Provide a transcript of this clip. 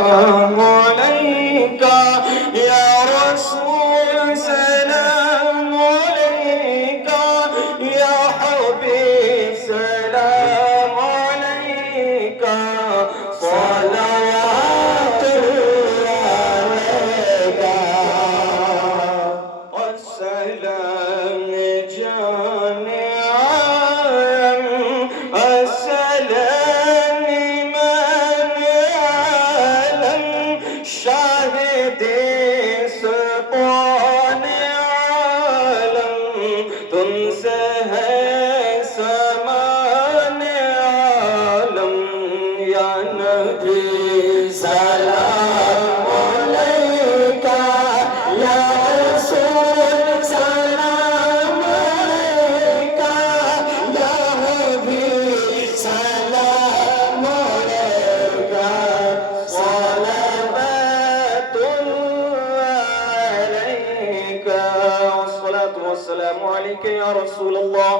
سلام عليك يا رسول سلام عليك يا حبيب سلام عليك صلوات الله عليك والسلام جامعا السلام من عالم شاهد سبحان عالم तुमसे है समान आलम या नबी सलाम अलैका या रसूल सलाम अलैका या हबीब सलाम अलैका सलावतुल्लाह अलैका वस्सलातु वस्सलामु अलैका या रसूल अल्लाह।